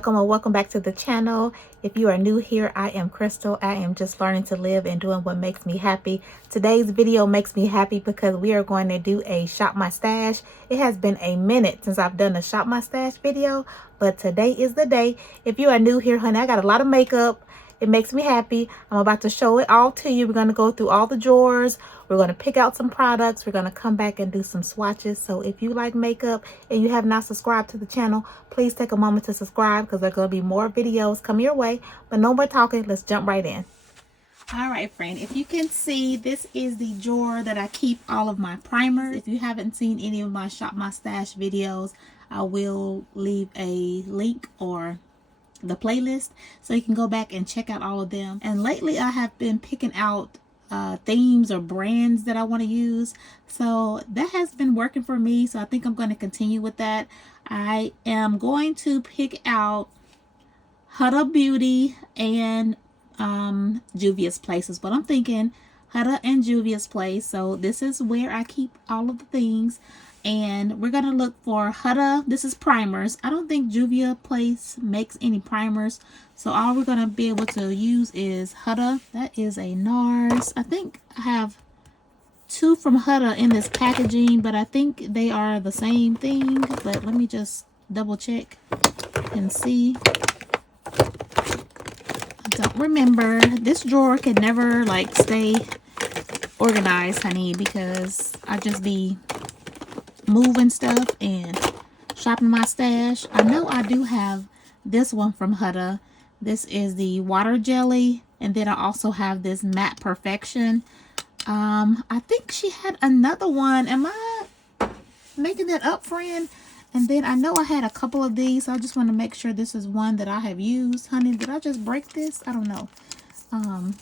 welcome or welcome back to the channel. If you are new here, I am Crystal. I am just learning to live and doing what makes me happy. Today's video makes me happy because we are going to do a shop my stash. It has been a minute since I've done a shop my stash video, but today is the day. If you are new here, honey, I got a lot of makeup. It makes me happy. I'm about to show it all to you. We're going to go through all the drawers. We're going to pick out some products. We're going to come back and do some swatches. So if you like makeup and you have not subscribed to the channel, please take a moment to subscribe because there are going to be more videos coming your way. But no more talking. Let's jump right in. All right, friend. If you can see, this is the drawer that I keep all of my primers. If you haven't seen any of my Shop My Stash videos, I will leave a link or the playlist so you can go back and check out all of them. And lately I have been picking out themes or brands that I want to use, so that has been working for me, so I think I'm going to continue with that. I am going to pick out Huda Beauty and Juvia's Place is what I'm thinking. Huda and Juvia's Place. So this is where I keep all of the things. And we're going to look for Huda. This is primers. I don't think Juvia Place makes any primers. So all we're going to be able to use is Huda. That is a NARS. I think I have two from Huda in this packaging, but I think they are the same thing. But let me just double check and see. I don't remember. This drawer can never like stay organized, honey, because I just be moving stuff and shopping my stash. I know I do have this one from Huda. This is the water jelly, and then I also have this matte perfection. I think she had another one. Am I making that up, friend? And then I know I had a couple of these, so I just want to make sure this is one that I have used. Honey, did I just break this? I don't know. I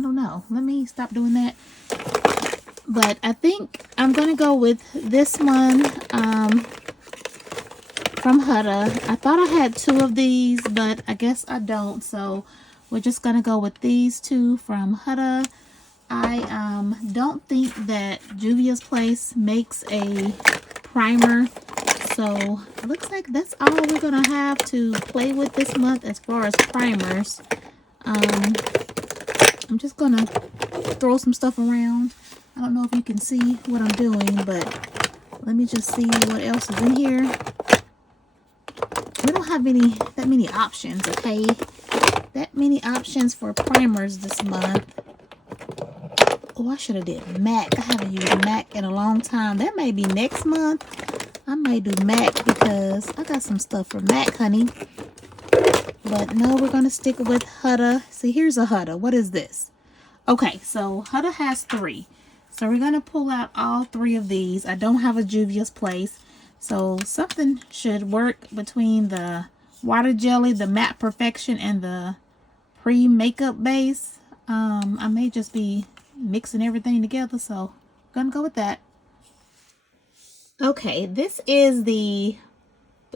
don't know. Let me stop doing that. But I think I'm going to go with this one from Huda. I thought I had two of these, but I guess I don't. So we're just going to go with these two from Huda. I don't think that Juvia's Place makes a primer. So it looks like that's all we're going to have to play with this month as far as primers. I'm just going to throw some stuff around. I don't know if you can see what I'm doing, but let me just see what else is in here. We don't have that many options, okay? That many options for primers this month. Oh, I should have did MAC. I haven't used MAC in a long time. That may be next month. I may do MAC because I got some stuff for MAC, honey. But no, we're going to stick with Huda. See, here's a Huda. What is this? Okay, so Huda has three. So we're going to pull out all three of these. I don't have a Juvia's Place. So something should work between the water jelly, the matte perfection, and the pre-makeup base. I may just be mixing everything together. So I'm going to go with that. Okay, this is the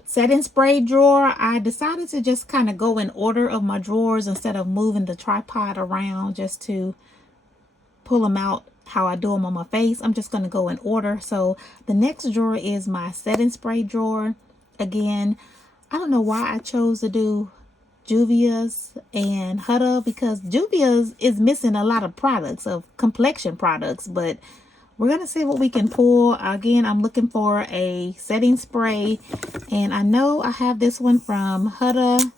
setting spray drawer. I decided to just kind of go in order of my drawers instead of moving the tripod around just to pull them out how I do them on my face. I'm just going to go in order. So the next drawer is my setting spray drawer. Again, I don't know why I chose to do Juvia's and Huda, because Juvia's is missing a lot of products, of complexion products, but we're going to see what we can pull. Again, I'm looking for a setting spray, and I know I have this one from Huda.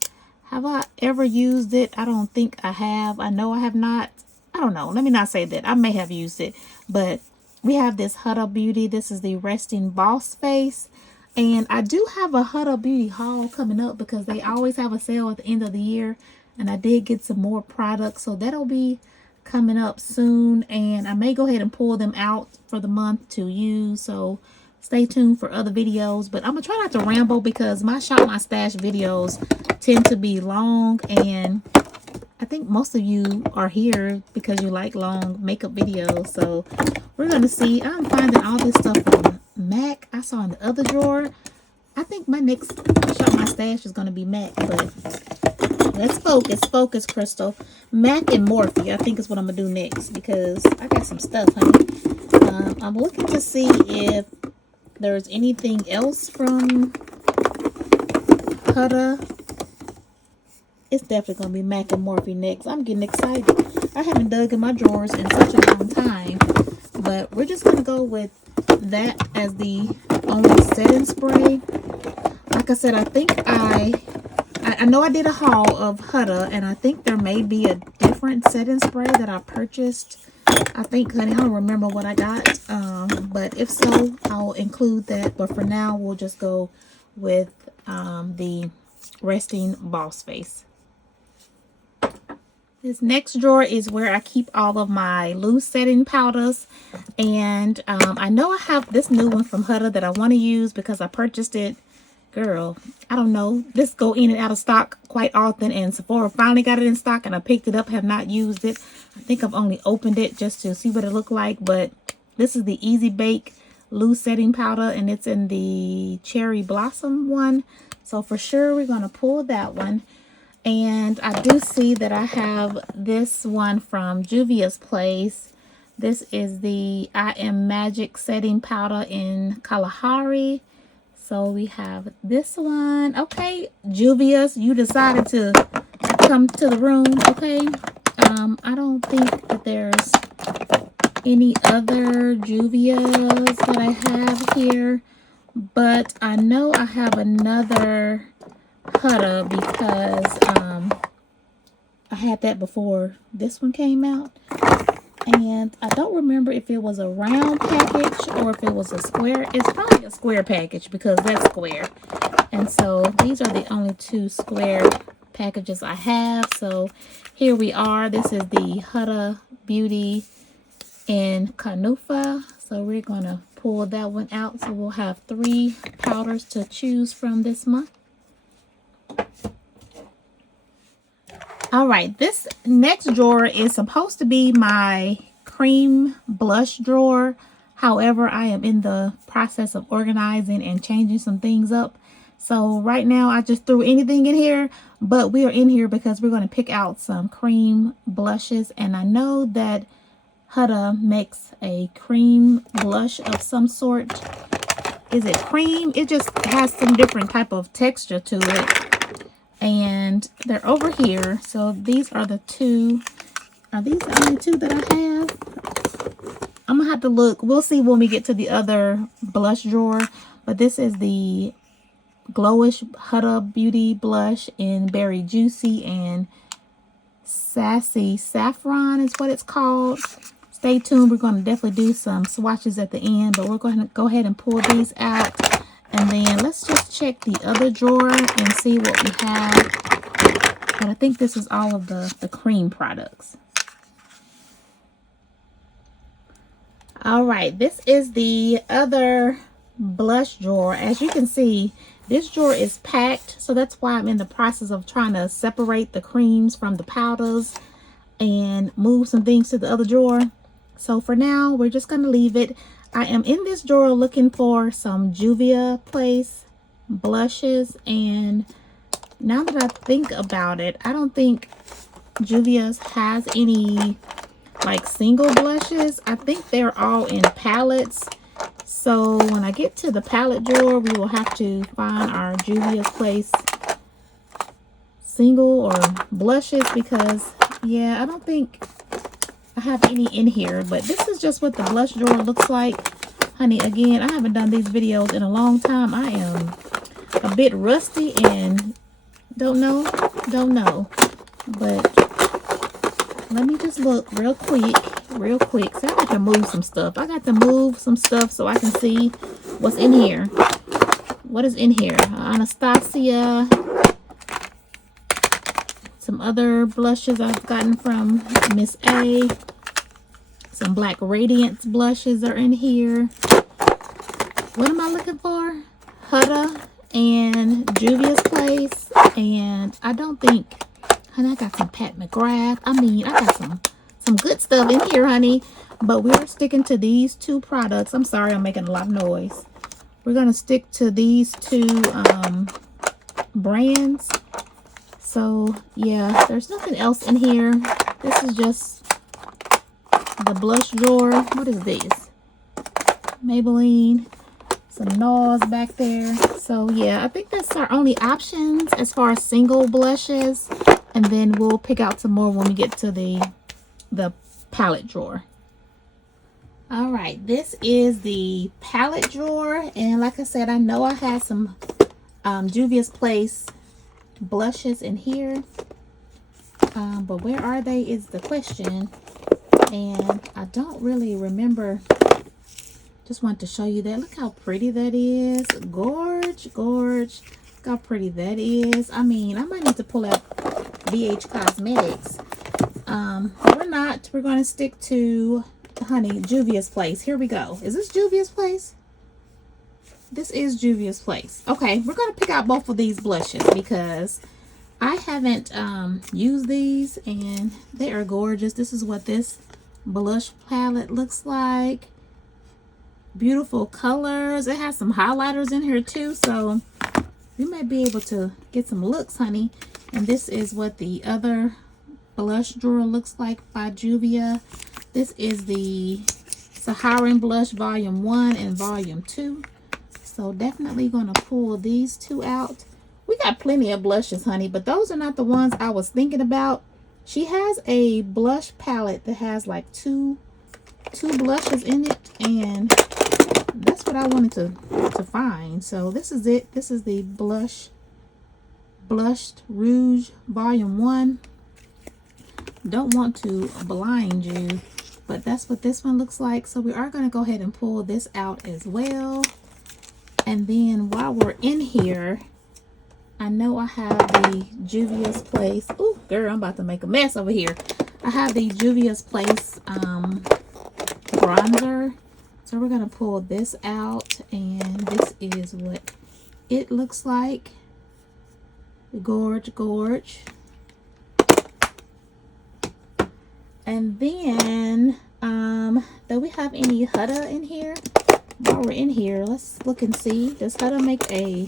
Have I ever used it? I don't think I have. I know I have not. I don't know. Let me not say that. I may have used it, but we have this Huda Beauty. This is the Resting Boss Face, and I do have a Huda Beauty haul coming up because they always have a sale at the end of the year, and I did get some more products, so that'll be coming up soon, and I may go ahead and pull them out for the month to use, so stay tuned for other videos. But I'm gonna try not to ramble because my Shop My Stash videos tend to be long, and I think most of you are here because you like long makeup videos. So we're gonna see. I'm finding all this stuff from MAC. I saw in the other drawer. I think my next Shop My Stash is gonna be MAC, but let's focus, Crystal. MAC and Morphe, I think is what I'm gonna do next because I got some stuff, honey. I'm looking to see if there's anything else from Huda. It's definitely going to be Mac and Morphe next. I'm getting excited. I haven't dug in my drawers in such a long time. But we're just going to go with that as the only setting spray. Like I said, I think I know I did a haul of Huda, and I think there may be a different setting spray that I purchased. I think, honey, I don't remember what I got. But if so, I'll include that. But for now, we'll just go with the Resting Boss Face. This next drawer is where I keep all of my loose setting powders. And I know I have this new one from Huda that I want to use because I purchased it. Girl, I don't know. This go in and out of stock quite often. And Sephora finally got it in stock and I picked it up. Have not used it. I think I've only opened it just to see what it looked like. But this is the Easy Bake Loose Setting Powder. And it's in the Cherry Blossom one. So for sure we're going to pull that one. And I do see that I have this one from Juvia's Place. This is the I Am Magic Setting Powder in Kalahari. So we have this one. Okay, Juvia's, you decided to come to the room. Okay. I don't think that there's any other Juvia's that I have here. But I know I have another Huda because I had that before this one came out, and I don't remember if it was a round package or if it was a square. It's probably a square package because that's square, and so these are the only two square packages I have. So here we are. This is the Huda Beauty in Kanufa. So we're gonna pull that one out. So we'll have 3 powders to choose from this month. All right, this next drawer is supposed to be my cream blush drawer. However, I am in the process of organizing and changing some things up. So right now I just threw anything in here, but we are in here because we're going to pick out some cream blushes. And I know that Huda makes a cream blush of some sort. Is it cream? It just has some different type of texture to it. And they're over here. So these are the 2. Are these the only 2 that I have? I'm gonna have to look. We'll see when we get to the other blush drawer. But this is the Glowish Huda Beauty blush in Berry Juicy and Sassy Saffron is what it's called. Stay tuned. We're going to definitely do some swatches at the end, but we're going to go ahead and pull these out. And then let's just check the other drawer and see what we have. But I think this is all of the cream products. All right, this is the other blush drawer. As you can see, this drawer is packed. So that's why I'm in the process of trying to separate the creams from the powders and move some things to the other drawer. So for now, we're just going to leave it. I am in this drawer looking for some Juvia's Place blushes, and now that I think about it, I don't think Juvia's has any like single blushes. I think they're all in palettes. So when I get to the palette drawer, we will have to find our Juvia's Place single or blushes because, yeah, I don't think I have any in here. But this is just what the blush drawer looks like. Honey, again, I haven't done these videos in a long time. I am a bit rusty and don't know. But let me just look real quick. So I got to move some stuff. So I can see what's in here. What is in here? Anastasia. Some other blushes I've gotten from Miss A. Some Black Radiance blushes are in here. What am I looking for? Huda and Juvia's Place. And I don't think, honey, I got some Pat McGrath. I got some good stuff in here, honey. But we're sticking to these 2 products. I'm sorry, I'm making a lot of noise. We're going to stick to these 2 brands. So, yeah, there's nothing else in here. This is just the blush drawer. What is this? Maybelline. some Nose back there. So yeah, I think that's our only options as far as single blushes. And then we'll pick out some more when we get to the palette drawer. All right, this is the palette drawer. And like I said, I know I had some Juvia's Place blushes in here. But where are they is the question. And I don't really remember. Just wanted to show you that. Look how pretty that is. Gorge. Look how pretty that is. I mean, I might need to pull out BH Cosmetics. We're not. We're going to stick to, honey, Juvia's Place. Here we go. Is this Juvia's Place? This is Juvia's Place. Okay, we're going to pick out both of these blushes because I haven't used these and they are gorgeous. This is what this blush palette looks like. Beautiful colors. It has some highlighters in here too, so you may be able to get some looks, honey. And this is what the other blush drawer looks like by Juvia. This is the Saharan Blush Volume 1 and Volume 2. So definitely going to pull these two out. We got plenty of blushes, honey, but those are not the ones I was thinking about. She has a blush palette that has like two blushes in it, and that's what I wanted to find. So this is it. This is the Blushed Rouge Volume 1. Don't want to blind you, but that's what this one looks like. So we are going to go ahead and pull this out as well. And then while we're in here, I know I have the Juvia's Place. Oh, girl, I'm about to make a mess over here. I have the Juvia's Place bronzer. So we're going to pull this out, and this is what it looks like. Gorge. And then, do we have any Huda in here? While we're in here, let's look and see. Does Huda make a...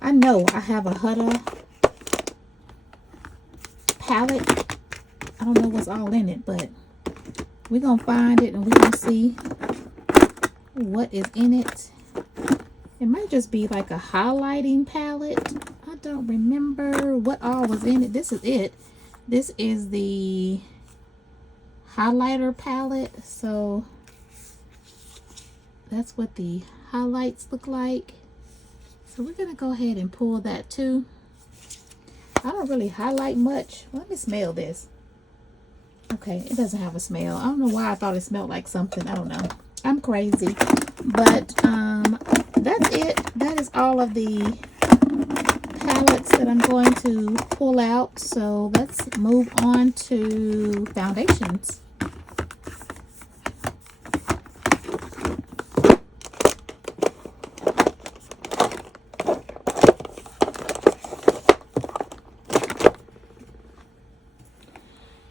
I know I have a Huda palette. I don't know what's all in it, but we're going to find it and we're going to see what is in it. It might just be like a highlighting palette. I don't remember what all was in it. This is it. This is the highlighter palette. So that's what the highlights look like. So we're going to go ahead and pull that too. I don't really highlight much. Let me smell this. Okay, it doesn't have a smell. I don't know why I thought it smelled like something. I don't know. I'm crazy. But that's it. That is all of the palettes that I'm going to pull out. So let's move on to foundations.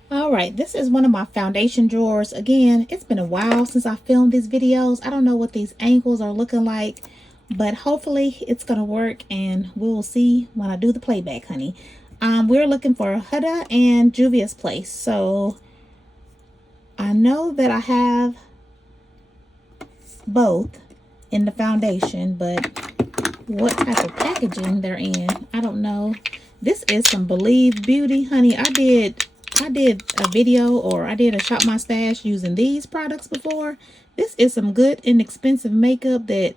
Alright, this is one of my foundation drawers. Again, it's been a while since I filmed these videos. I don't know what these angles are looking like, but hopefully it's going to work and we'll see when I do the playback, honey. We're looking for Huda and Juvia's Place. So I know that I have both in the foundation, but what type of packaging they're in, I don't know. This is some Believe Beauty, honey. I did a video, or I did a Shop My Stash using these products before. This is some good inexpensive makeup that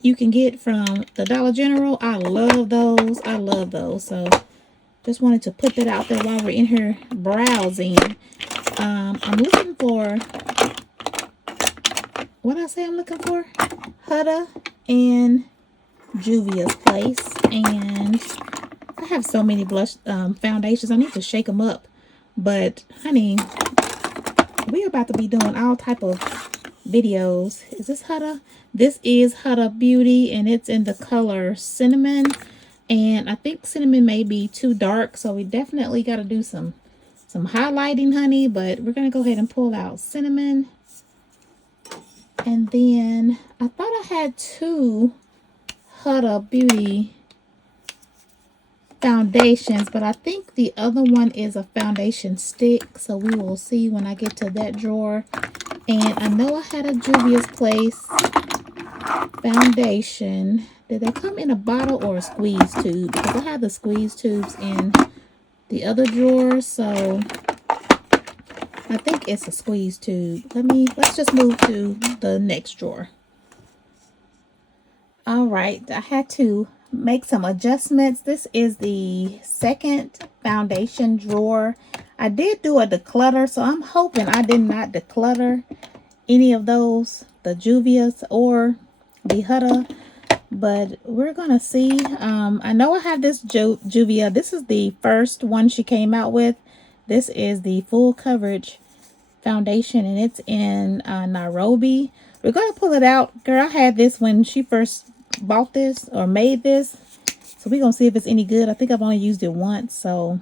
you can get from the Dollar General. I love those. I love those. So just wanted to put that out there while we're in here browsing. I'm looking for, what did I say I'm looking for? Huda and Juvia's Place. And I have so many blush foundations. I need to shake them up. But honey, we're about to be doing all type of videos. Is this Huda? This is Huda Beauty, and it's in the color Cinnamon. And I think Cinnamon may be too dark, so we definitely got to do some highlighting, honey. But we're going to go ahead and pull out Cinnamon. And then I thought I had two Huda Beauty foundations, but I think the other one is a foundation stick, so we will see when I get to that drawer. And I know I had a Juvia's Place foundation. Did they come in a bottle or a squeeze tube? Because I have the squeeze tubes in the other drawer, so I think it's a squeeze tube. Let's just move to the next drawer. All right, I had to make some adjustments. This is the second foundation drawer. I did do a declutter, so I'm hoping I did not declutter any of those, the Juvias or the Huda, but we're gonna see. I know I have this Juvia. This is the first one she came out with. This is the full coverage foundation, and it's in Nairobi. We're gonna pull it out. Girl, I had this when she first bought this or made this, so we're gonna see if it's any good. I think I've only used it once, so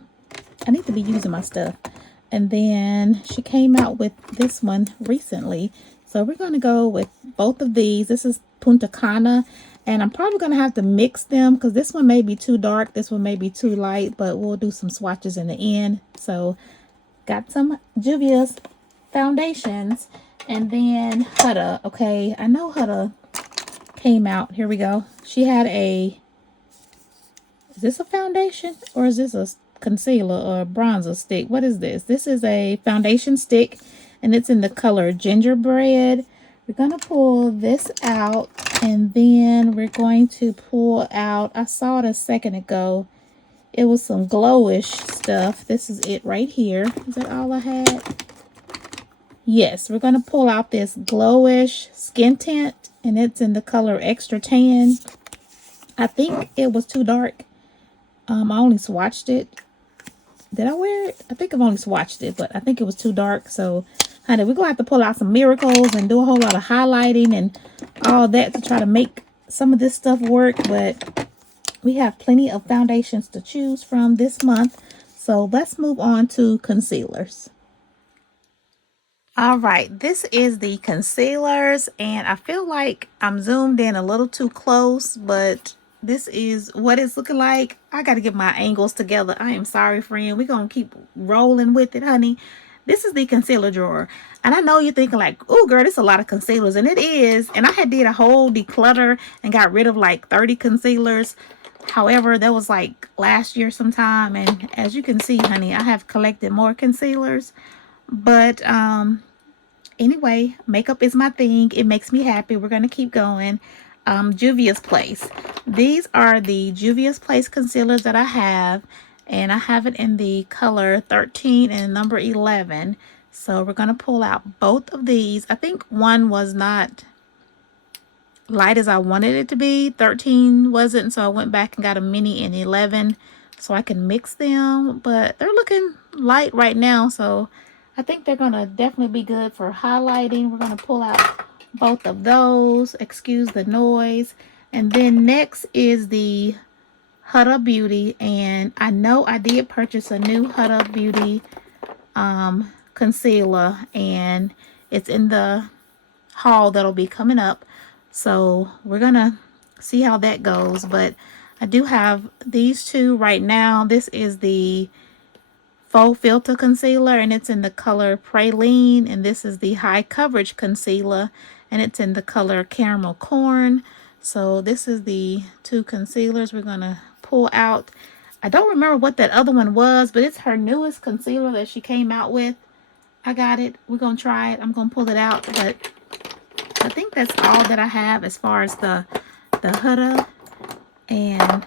I need to be using my stuff. And then she came out with this one recently, so we're gonna go with both of these. This is Punta Cana, and I'm probably gonna have to mix them because this one may be too dark, this one may be too light, but we'll do some swatches in the end. So got some Juvia's foundations, and then Huda. Okay, I know Huda came out. Here we go. She had a, is this a foundation or is this a concealer or a bronzer stick? What is this? This is a foundation stick, and it's in the color gingerbread. We're gonna pull this out, and then we're going to pull out, I saw it a second ago, it was some glowish stuff. This is it right here. Is that all I had? Yes, we're going to pull out this glowish skin tint, and it's in the color extra tan. I think it was too dark. I only swatched it. Did I wear it? I think I've only swatched it, but I think it was too dark. So, honey, we're going to have to pull out some miracles and do a whole lot of highlighting and all that to try to make some of this stuff work. But we have plenty of foundations to choose from this month. So let's move on to concealers. All right, this is the concealers, and I feel like I'm zoomed in a little too close, but this is what it's looking like. I got to get my angles together. I am sorry, friend. We're going to keep rolling with it, honey. This is the concealer drawer, and I know you're thinking like, oh, girl, this is a lot of concealers, and it is. And I had did a whole declutter and got rid of like 30 concealers. However, that was like last year sometime, and as you can see, honey, I have collected more concealers. But anyway, makeup is my thing. It makes me happy. We're going to keep going. Juvia's Place. These are the Juvia's Place concealers that I have. And I have it in the color 13 and number 11. So we're going to pull out both of these. I think one was not light as I wanted it to be. 13 wasn't. So I went back and got a mini in 11 so I can mix them. But they're looking light right now. So I think they're going to definitely be good for highlighting. We're going to pull out both of those. Excuse the noise. And then next is the Huda Beauty. And I know I did purchase a new Huda Beauty concealer. And it's in the haul that'll be coming up. So we're going to see how that goes. But I do have these two right now. This is the Faux Filter Concealer, and it's in the color Praline, and this is the High Coverage Concealer, and it's in the color Caramel Corn. So this is the two concealers we're going to pull out. I don't remember what that other one was, but it's her newest concealer that she came out with. I got it. We're going to try it. I'm going to pull it out, but I think that's all that I have as far as the Huda and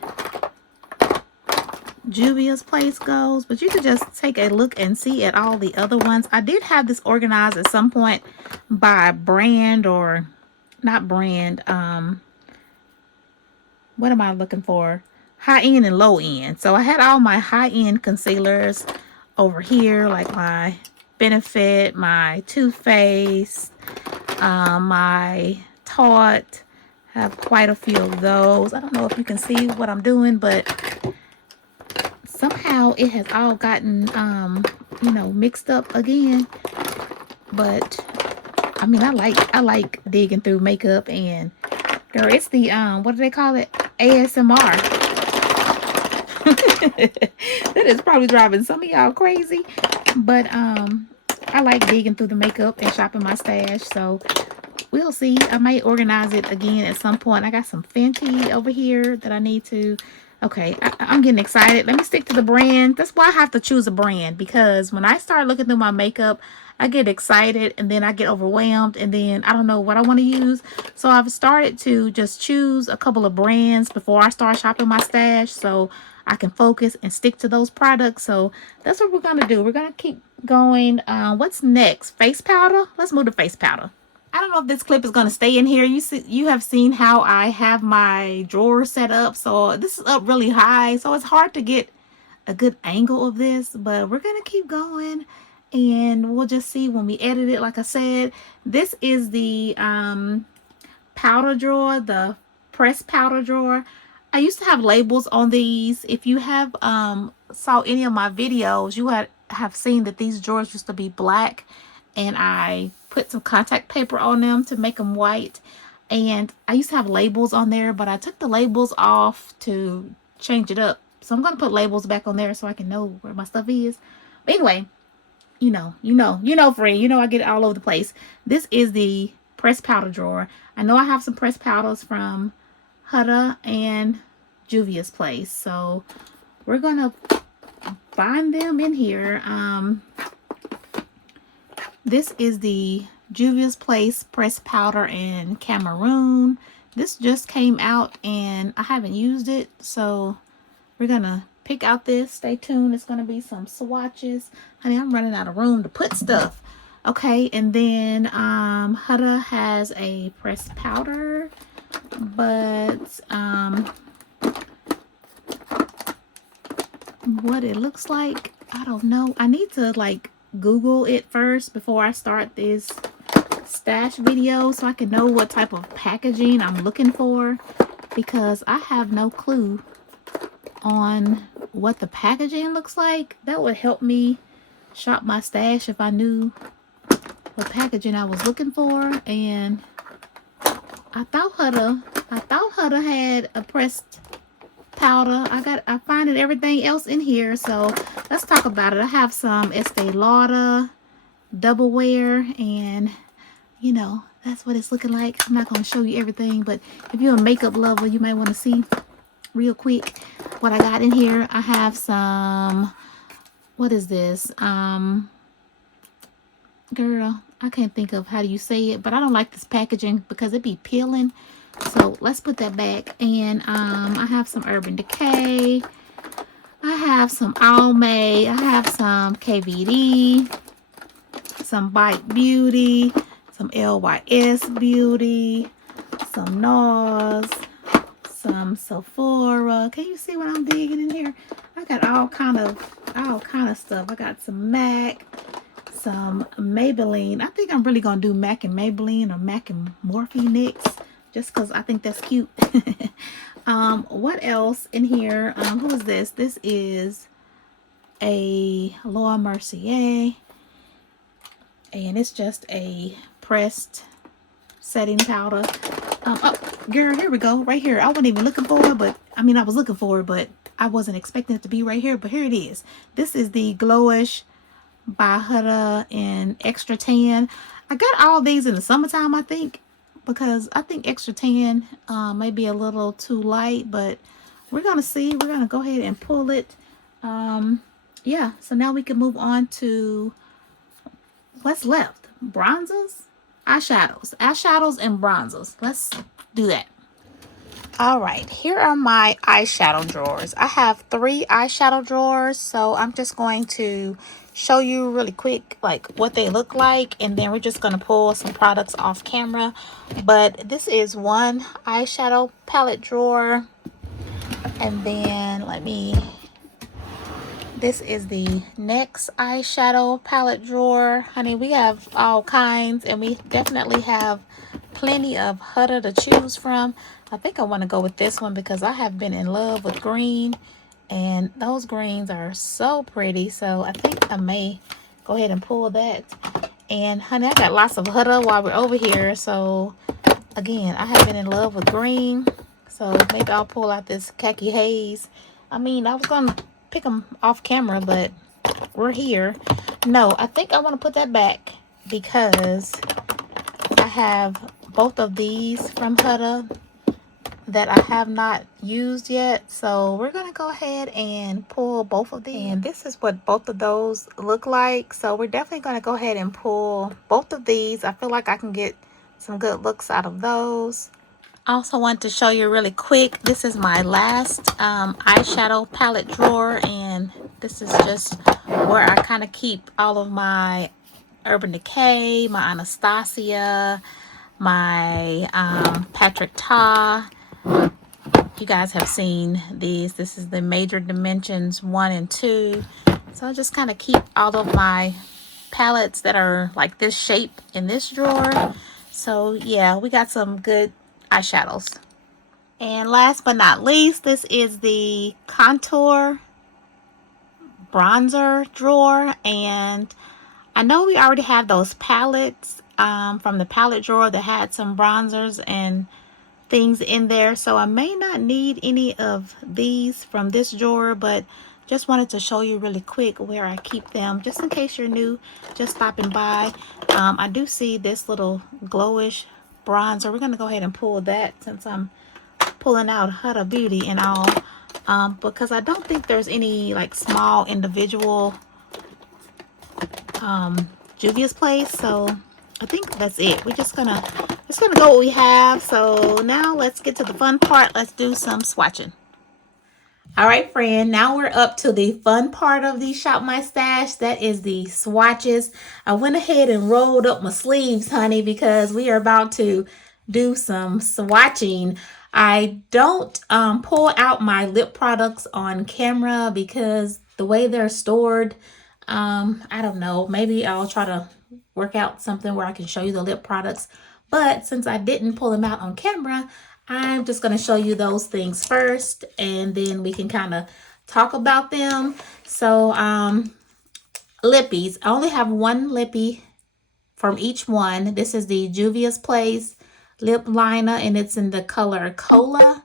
Juvia's Place goes, but you can just take a look and see at all the other ones. I did have this organized at some point by brand, or not brand, what am I looking for? High end and low end. So I had all my high end concealers over here, like my Benefit, my Too Faced, my Tarte. Have quite a few of those. I don't know if you can see what I'm doing, but somehow it has all gotten you know, mixed up again. But I mean, I like digging through makeup, and girl, it's the what do they call it, ASMR. That is probably driving some of y'all crazy, but I like digging through the makeup and shopping my stash. So we'll see. I might organize it again at some point. I got some Fenty over here that I need to. Okay, I'm getting excited. Let me stick to the brand. That's why I have to choose a brand, because when I start looking through my makeup, I get excited and then I get overwhelmed and then I don't know what I want to use. So I've started to just choose a couple of brands before I start shopping my stash, so I can focus and stick to those products. So that's what we're going to do. We're going to keep going. What's next? Face powder? Let's move to face powder. I don't know if this clip is going to stay in here. You have seen how I have my drawer set up. So this is up really high, so it's hard to get a good angle of this, but we're going to keep going and we'll just see when we edit it. Like I said, this is the powder drawer, the pressed powder drawer. I used to have labels on these. If you have saw any of my videos, you have seen that these drawers used to be black, and I put some contact paper on them to make them white. And I used to have labels on there, but I took the labels off to change it up. So I'm going to put labels back on there so I can know where my stuff is. But anyway, you know, friend, you know I get it all over the place. This is the pressed powder drawer. I know I have some pressed powders from Huda and Juvia's Place. So we're going to find them in here. This is the Juvia's Place pressed powder in Cameroon. This just came out and I haven't used it, so we're gonna pick out this. Stay tuned. It's gonna be some swatches. Honey, I'm running out of room to put stuff. Okay, and then Huda has a pressed powder, but what it looks like, I don't know. I need to like Google it first before I start this stash video so I can know what type of packaging I'm looking for, because I have no clue on what the packaging looks like. That would help me shop my stash if I knew what packaging I was looking for. And I thought Huda had a pressed powder. I finding everything else in here, so let's talk about it. I have some Estee Lauder double wear, and you know, that's what it's looking like. I'm not going to show you everything, but if you're a makeup lover, you might want to see real quick what I got in here. I have some, what is this? Girl, I can't think of how do you say it, but I don't like this packaging because it be peeling. So let's put that back. And I have some Urban Decay. I have some Almay. I have some KVD, some Bite Beauty, some LYS Beauty, some NARS, some Sephora. Can you see what I'm digging in here? I got all kind of stuff. I got some MAC, some Maybelline. I think I'm really gonna do MAC and Maybelline, or MAC and Morphe next, just because I think that's cute. What else in here? Who is this? This is a Laura Mercier, and it's just a pressed setting powder. Oh, girl, here we go, right here. I wasn't even looking for it, but I mean, I was looking for it, but I wasn't expecting it to be right here. But here it is. This is the Glowish by Huda in Extra Tan. I got all these in the summertime, I think, because I think Extra Tan may be a little too light, but we're gonna see. We're gonna go ahead and pull it. Yeah, so now we can move on to what's left. Bronzers, eyeshadows and bronzers. Let's do that. All right, here are my eyeshadow drawers. I have 3 eyeshadow drawers, so I'm just going to show you really quick like what they look like, and then we're just going to pull some products off camera. But this is one eyeshadow palette drawer, and then this is the next eyeshadow palette drawer. Honey, we have all kinds, and we definitely have plenty of Huda to choose from. I think I want to go with this one because I have been in love with green, and those greens are so pretty. So I think I may go ahead and pull that. And honey, I got lots of Huda while we're over here. So again, I have been in love with green, so maybe I'll pull out this Khaki Haze. I mean, I was gonna pick them off camera, but we're here. No, I think I want to put that back because I have both of these from Huda that I have not used yet. So we're going to go ahead and pull both of these. And this is what both of those look like. So we're definitely going to go ahead and pull both of these. I feel like I can get some good looks out of those. I also want to show you really quick. This is my last eyeshadow palette drawer. And this is just where I kind of keep all of my Urban Decay, my Anastasia, my Patrick Ta. You guys have seen these. This is the Major Dimensions 1 and 2. So I just kind of keep all of my palettes that are like this shape in this drawer. So yeah, we got some good eyeshadows. And last but not least, this is the contour bronzer drawer. And I know we already have those palettes from the palette drawer that had some bronzers and things in there, so I may not need any of these from this drawer, but just wanted to show you really quick where I keep them, just in case you're new, just stopping by. I do see this little glowish bronzer. We're going to go ahead and pull that since I'm pulling out Huda Beauty and all, because I don't think there's any like small individual Juvia's Place, so I think that's it. We're just gonna go what we have. So now let's get to the fun part. Let's do some swatching. All right, friend, now we're up to the fun part of the Shop My Stash. That is the swatches. I went ahead and rolled up my sleeves, honey, because we are about to do some swatching. I don't pull out my lip products on camera because the way they're stored, I don't know, maybe I'll try to work out something where I can show you the lip products. But since I didn't pull them out on camera, I'm just going to show you those things first, and then we can kind of talk about them. So, lippies. I only have one lippy from each one. This is the Juvia's Place lip liner, and it's in the color Cola.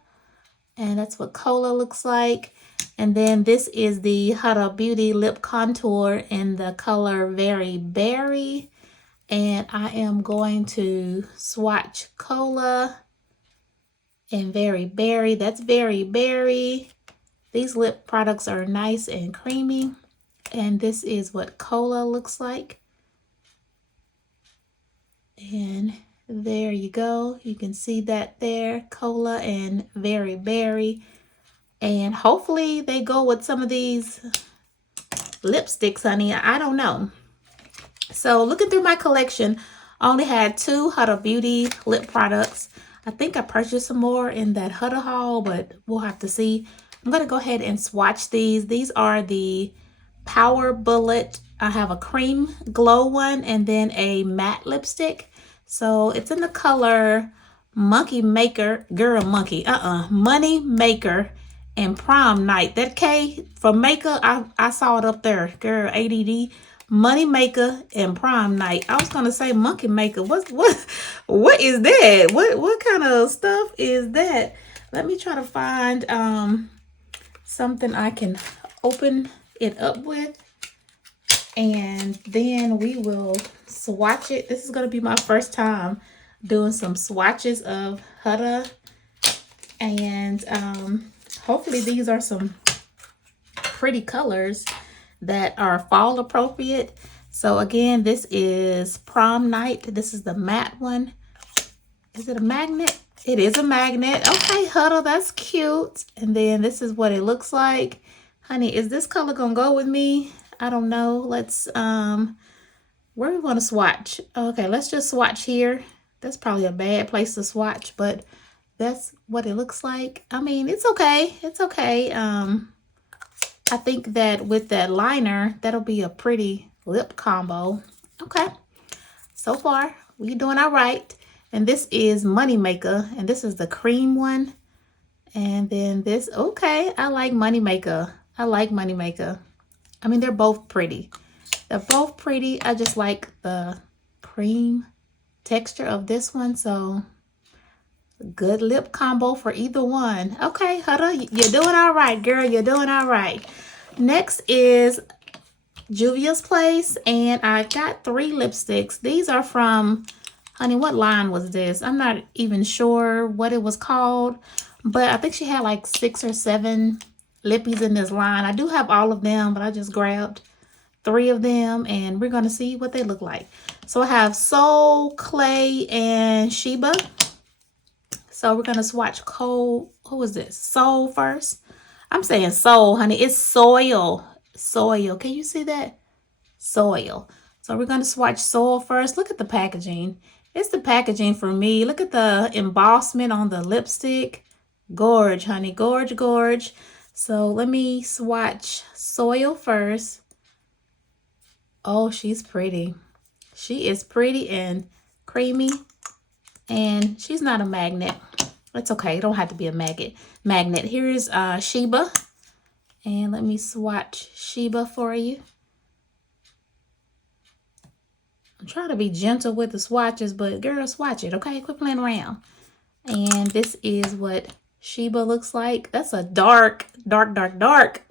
And that's what Cola looks like. And then this is the Huda Beauty lip contour in the color Very Berry. And I am going to swatch Cola and Very Berry. That's Very Berry. These lip products are nice and creamy. And this is what Cola looks like. And there you go. You can see that there. Cola and Very Berry. And hopefully they go with some of these lipsticks, honey. I don't know. So looking through my collection, I only had 2 Huda Beauty lip products. I think I purchased some more in that Huda haul, but we'll have to see. I'm going to go ahead and swatch these. These are the Power Bullet. I have a cream glow one and then a matte lipstick. So it's in the color Monkey Maker, girl monkey, Money Maker and Prom Night. That K for Maker, I saw it up there, girl, ADD. Money Maker and Prom Night. I was gonna say Monkey Maker. What is that? What kind of stuff is that? Let me try to find something I can open it up with, and then we will swatch it. This is gonna be my first time doing some swatches of Huda, and hopefully these are some pretty colors that are fall appropriate. So again, this is Prom Night. This is the matte one. Is it a magnet? It is a magnet. Okay, Huda, that's cute. And then this is what it looks like. Honey, is this color gonna go with me? I don't know. Let's where we want to swatch. Okay, let's just swatch here. That's probably a bad place to swatch, but that's what it looks like. I mean, it's okay. It's okay. I think that with that liner, that'll be a pretty lip combo. Okay, so far we're doing all right. And this is Money Maker, and this is the cream one. And then this, okay, I like Money Maker. I like Money Maker. I mean, they're both pretty. They're both pretty. I just like the cream texture of this one. So good lip combo for either one. Okay, Huda, you're doing all right, girl. You're doing all right. Next is Juvia's Place, and I got 3 lipsticks. These are from Honey, what line was this? I'm not even sure what it was called, but I think she had like 6 or 7 lippies in this line. I do have all of them, but I just grabbed 3 of them, and we're going to see what they look like. So I have Soul, Clay, and Sheba. So we're going to swatch Cold. Who is this? Soul first. I'm saying Soul, honey. It's Soil. Soil. Can you see that? Soil. So we're going to swatch Soil first. Look at the packaging. It's the packaging for me. Look at the embossment on the lipstick. Gorge, honey. Gorge, gorge. So let me swatch Soil first. Oh, she's pretty. She is pretty and creamy. And she's not a magnet. It's okay. It don't have to be a magnet. Here is Sheba. And let me swatch Sheba for you. I'm trying to be gentle with the swatches, but girl, swatch it, okay? Quit playing around. And this is what Sheba looks like. That's a dark.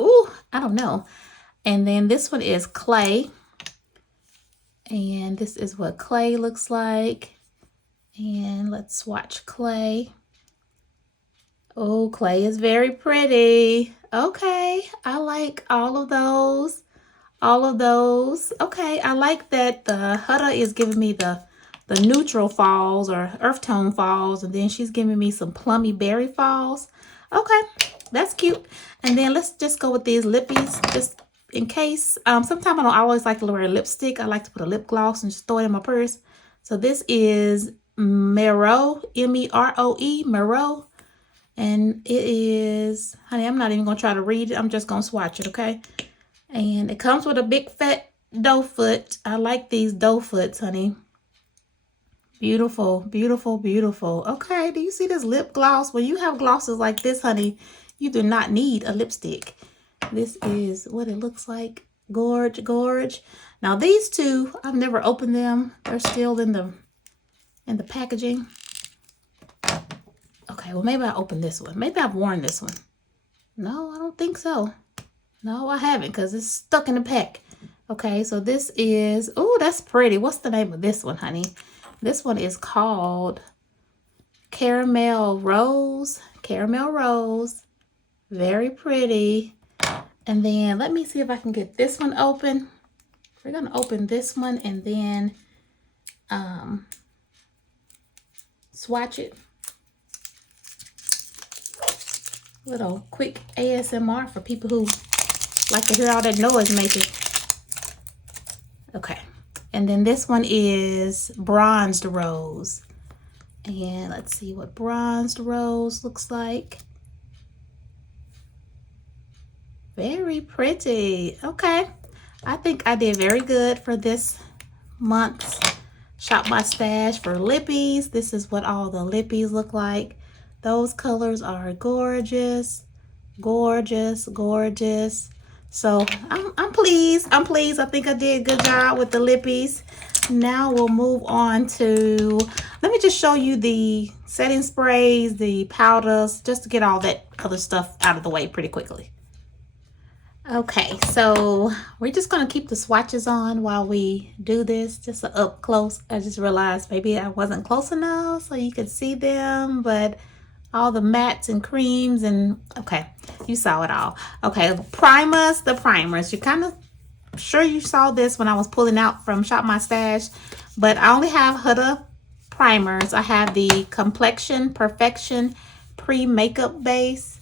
Ooh, I don't know. And then this one is Clay. And this is what Clay looks like. And let's swatch Clay. Oh, Clay is very pretty. Okay, I like all of those. Okay, I like that the Huda is giving me the neutral falls or earth tone falls, and then she's giving me some plummy berry falls. Okay, that's cute. And then let's just go with these lippies just in case. Sometimes I don't always like to wear a lipstick. I like to put a lip gloss and just throw it in my purse. So this is Mero, M-E-R-O-E, Mero. And it is, honey, I'm not even going to try to read it. I'm just going to swatch it, okay? And it comes with a big fat doe foot. I like these doe foots, honey. Beautiful, beautiful, beautiful. Okay, do you see this lip gloss? When you have glosses like this, honey, you do not need a lipstick. This is what it looks like. Gorge, gorge. Now these two, I've never opened them. They're still in the packaging. Okay, well, maybe I opened this one. Maybe I've worn this one. No, I don't think so. No, I haven't because it's stuck in the pack. Okay, so this is, oh, that's pretty. What's the name of this one, honey? This one is called Caramel Rose. Caramel Rose. Very pretty. And then let me see if I can get this one open. We're going to open this one and then swatch it. Little quick ASMR for people who like to hear all that noise making. Okay, and then this one is Bronzed Rose. And let's see what Bronzed Rose looks like. Very pretty. Okay, I think I did very good for this month's Shop My Stash for lippies. This is what all the lippies look like. Those colors are gorgeous, gorgeous, gorgeous. So I'm pleased. I'm pleased. I think I did a good job with the lippies. Now we'll move on to, let me just show you the setting sprays, the powders, just to get all that other stuff out of the way pretty quickly. Okay, so we're just going to keep the swatches on while we do this, just up close. I just realized maybe I wasn't close enough so you could see them, but all the mattes and creams and, okay, you saw it all. Okay, the primers. You're kind of sure you saw this when I was pulling out from Shop My Stash, but I only have Huda primers. I have the Complexion Perfection Pre-Makeup Base,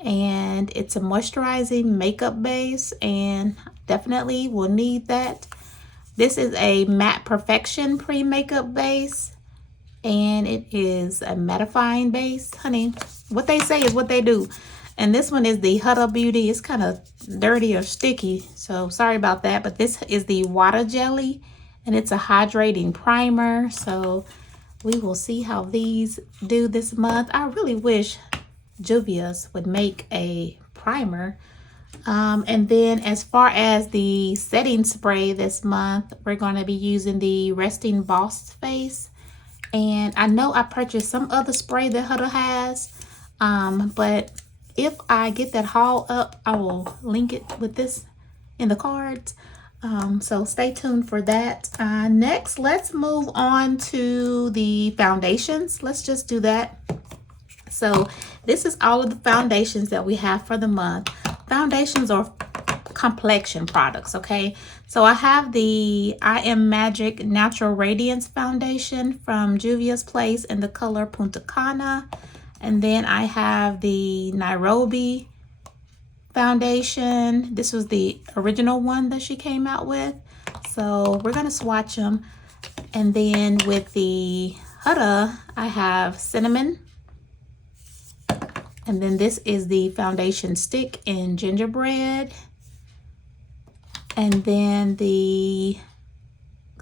and it's a moisturizing makeup base, and definitely will need that. This is a Matte Perfection Pre-Makeup Base, and it is a mattifying base, honey. What they say is what they do. And this one is the Huda Beauty. It's kind of dirty or sticky, so sorry about that. But this is the Water Jelly, and it's a hydrating primer. So we will see how these do this month. I really wish Juvia's would make a primer. And then as far as the setting spray this month, we're going to be using the Resting Boss Face. And I know I purchased some other spray that Huda has, but if I get that haul up, I will link it with this in the cards. So stay tuned for that. Next, let's move on to the foundations. Let's just do that. So this is all of the foundations that we have for the month. Foundations are complexion products, okay? So I have the I Am Magic Natural Radiance Foundation from Juvia's Place in the color Punta Cana. And then I have the Nairobi foundation. This was the original one that she came out with. So we're going to swatch them. And then with the Huda, I have Cinnamon. And then this is the foundation stick in Gingerbread. And then the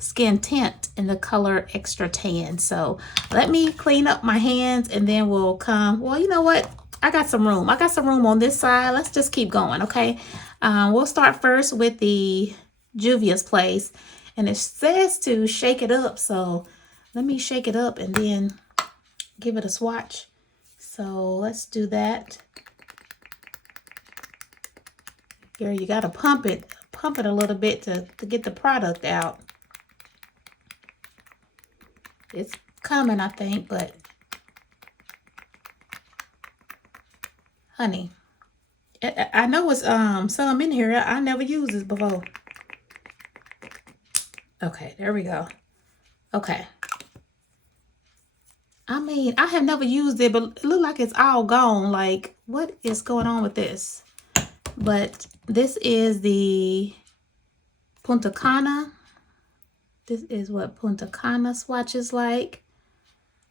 Skin Tint in the color Extra Tan. So let me clean up my hands and then we'll come. Well, you know what? I got some room. I got some room on this side. Let's just keep going, okay? We'll start first with the Juvia's Place. And it says to shake it up. So let me shake it up and then give it a swatch. So let's do that. Here, you got to pump it a little bit to get the product out. It's coming, I think, but honey, I know it's some in here. I never used this before. Okay, there we go. Okay. I mean, I have never used it, but it looks like it's all gone. Like, what is going on with this? But this is the Punta Cana. This is what Punta Cana swatch is like.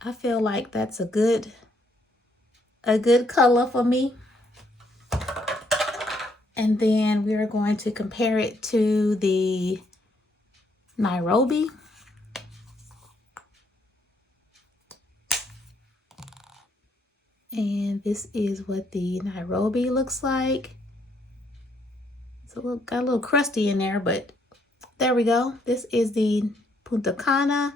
I feel like that's a good color for me. And then we're going to compare it to the Nairobi. And this is what the Nairobi looks like. It's got a little crusty in there, but there we go. This is the Punta Cana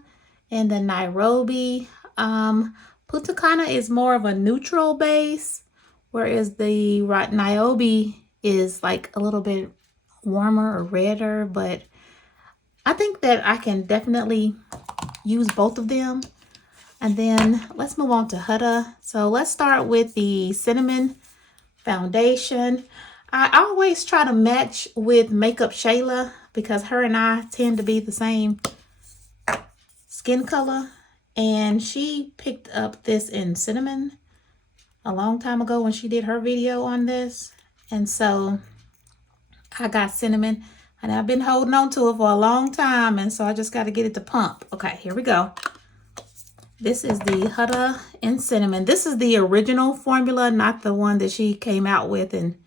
and the Nairobi. Punta Cana is more of a neutral base, whereas the Nairobi is like a little bit warmer or redder, but I think that I can definitely use both of them. And then let's move on to Huda. So let's start with the Cinnamon foundation. I always try to match with Makeup Shayla because her and I tend to be the same skin color. And she picked up this in Cinnamon a long time ago when she did her video on this. And so I got Cinnamon and I've been holding on to it for a long time. And so I just got to get it to pump. Okay, here we go. This is the Huda in Cinnamon. This is the original formula, not the one that she came out with and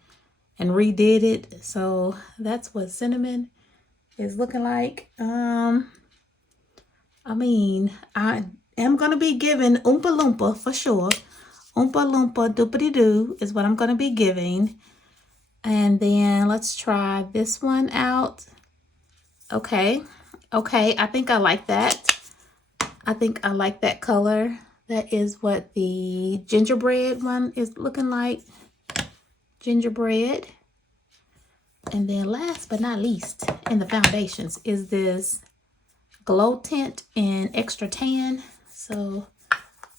redid it. So that's what Cinnamon is looking like. I mean, I am going to be giving Oompa Loompa for sure. Oompa Loompa Doopity Doo is what I'm going to be giving. And then let's try this one out. Okay. Okay, I think I like that. I think I like that color. That is what the Gingerbread one is looking like. Gingerbread. And then last but not least in the foundations is this Glow Tint in Extra Tan. So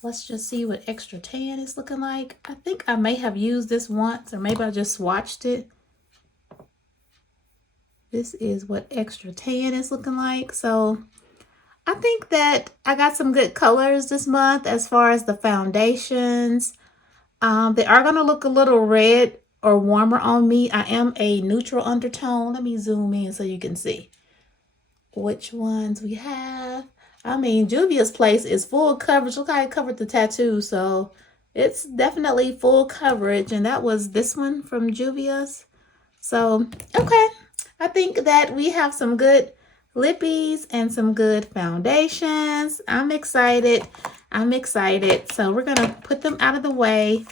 let's just see what Extra Tan is looking like. I think I may have used this once, or maybe I just swatched it. This is what Extra Tan is looking like. So I think that I got some good colors this month as far as the foundations. They are going to look a little red or warmer on me. I am a neutral undertone. Let me zoom in so you can see which ones we have. I mean, Juvia's Place is full coverage. Look how I covered the tattoo. So it's definitely full coverage. And that was this one from Juvia's. So, okay. I think that we have some good lippies and some good foundations. I'm excited. I'm excited. So we're going to put them out of the way.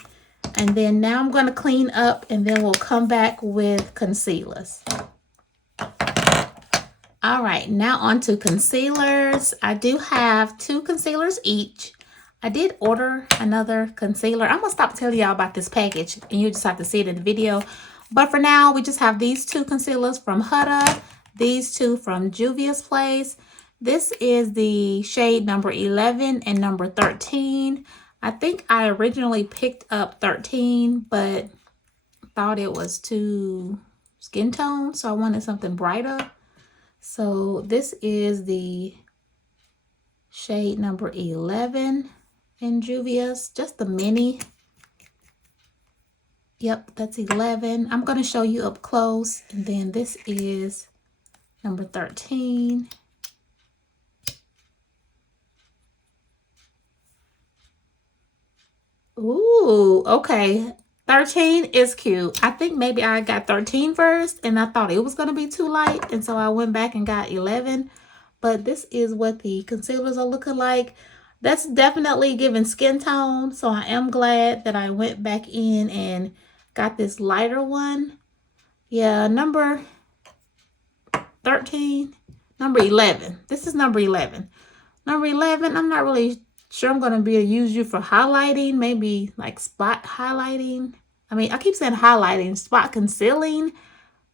And then now I'm going to clean up and then we'll come back with concealers. All right, now on to concealers. I do have 2 concealers each. I did order another concealer. I'm going to stop telling y'all about this package and you just have to see it in the video. But for now, we just have these 2 concealers from Huda. these two from Juvia's Place. This is the shade number 11 and number 13. I think I originally picked up 13, but thought it was too skin tone, so I wanted something brighter. So this is the shade number 11 in Juvia's, just the mini. Yep, that's 11. I'm going to show you up close. And then this is number 13. Ooh, okay. 13 is cute. I think maybe I got 13 first and I thought it was going to be too light. And so I went back and got 11. But this is what the concealers are looking like. That's definitely giving skin tone. So I am glad that I went back in and got this lighter one. Yeah, number 13, number 11. This is number 11. Number 11, I'm not really sure I'm going to be able to use you for highlighting, maybe like spot highlighting. I mean, I keep saying highlighting, spot concealing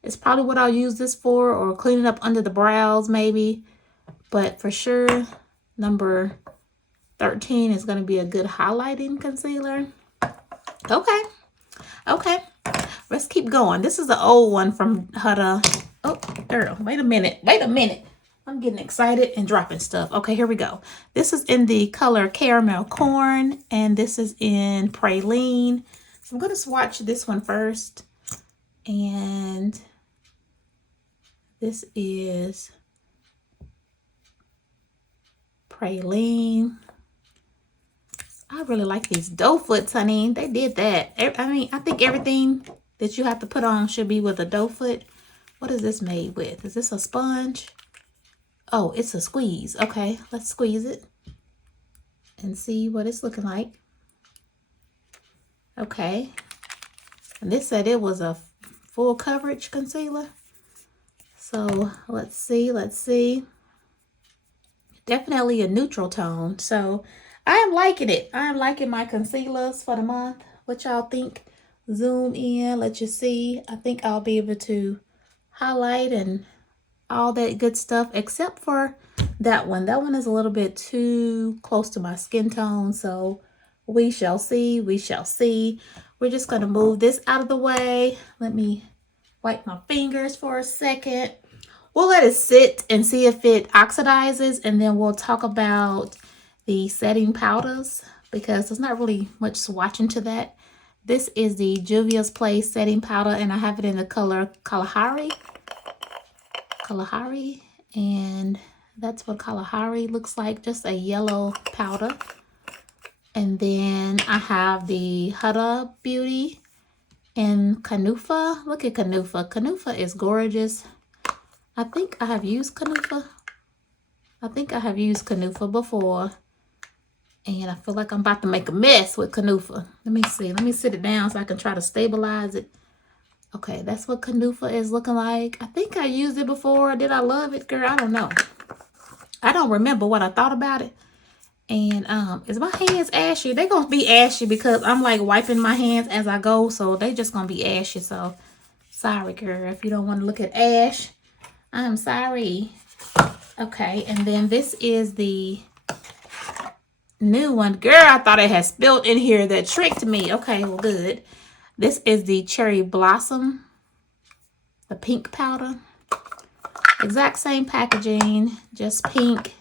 is probably what I'll use this for, or cleaning up under the brows maybe. But for sure, number 13 is going to be a good highlighting concealer. Okay. Okay. Let's keep going. This is the old one from Huda. Oh, girl, wait a minute. Wait a minute. I'm getting excited and dropping stuff. Okay, here we go. This is in the color Caramel Corn, and this is in Praline. So I'm going to swatch this one first. And this is Praline. I really like these doe foots, honey. They did that. I mean, I think everything that you have to put on should be with a doe foot. What is this made with? Is this a sponge? Oh, it's a squeeze. Okay, let's squeeze it and see what it's looking like. Okay. And this said it was a full coverage concealer. So let's see, let's see. Definitely a neutral tone. So I am liking it. I am liking my concealers for the month. What y'all think? Zoom in, let you see. I think I'll be able to highlight and all that good stuff, except for that one. That one is a little bit too close to my skin tone. So we shall see. We shall see. We're just going to move this out of the way. Let me wipe my fingers for a second. We'll let it sit and see if it oxidizes, and then we'll talk about the setting powders because there's not really much swatching to that. This is the Juvia's Place setting powder, and I have it in the color Kalahari. And that's what Kalahari looks like, just a yellow powder. And then I have the Huda Beauty in Kanufa. Look at Kanufa. Kanufa is gorgeous. I think I have used Kanufa. Before. And I feel like I'm about to make a mess with Kanufa. Let me see. Let me sit it down so I can try to stabilize it. Okay, that's what Kanufa is looking like. I think I used it before. Did I love it, girl? I don't know. I don't remember what I thought about it. And is my hands ashy? They're going to be ashy because I'm like wiping my hands as I go. So they just going to be ashy. So sorry, girl, if you don't want to look at ash. I'm sorry. Okay, and then this is the new one. Girl, I thought it had spilled in here. That tricked me. Okay, well, good. This is the Cherry Blossom, the pink powder. Exact same packaging, just pink.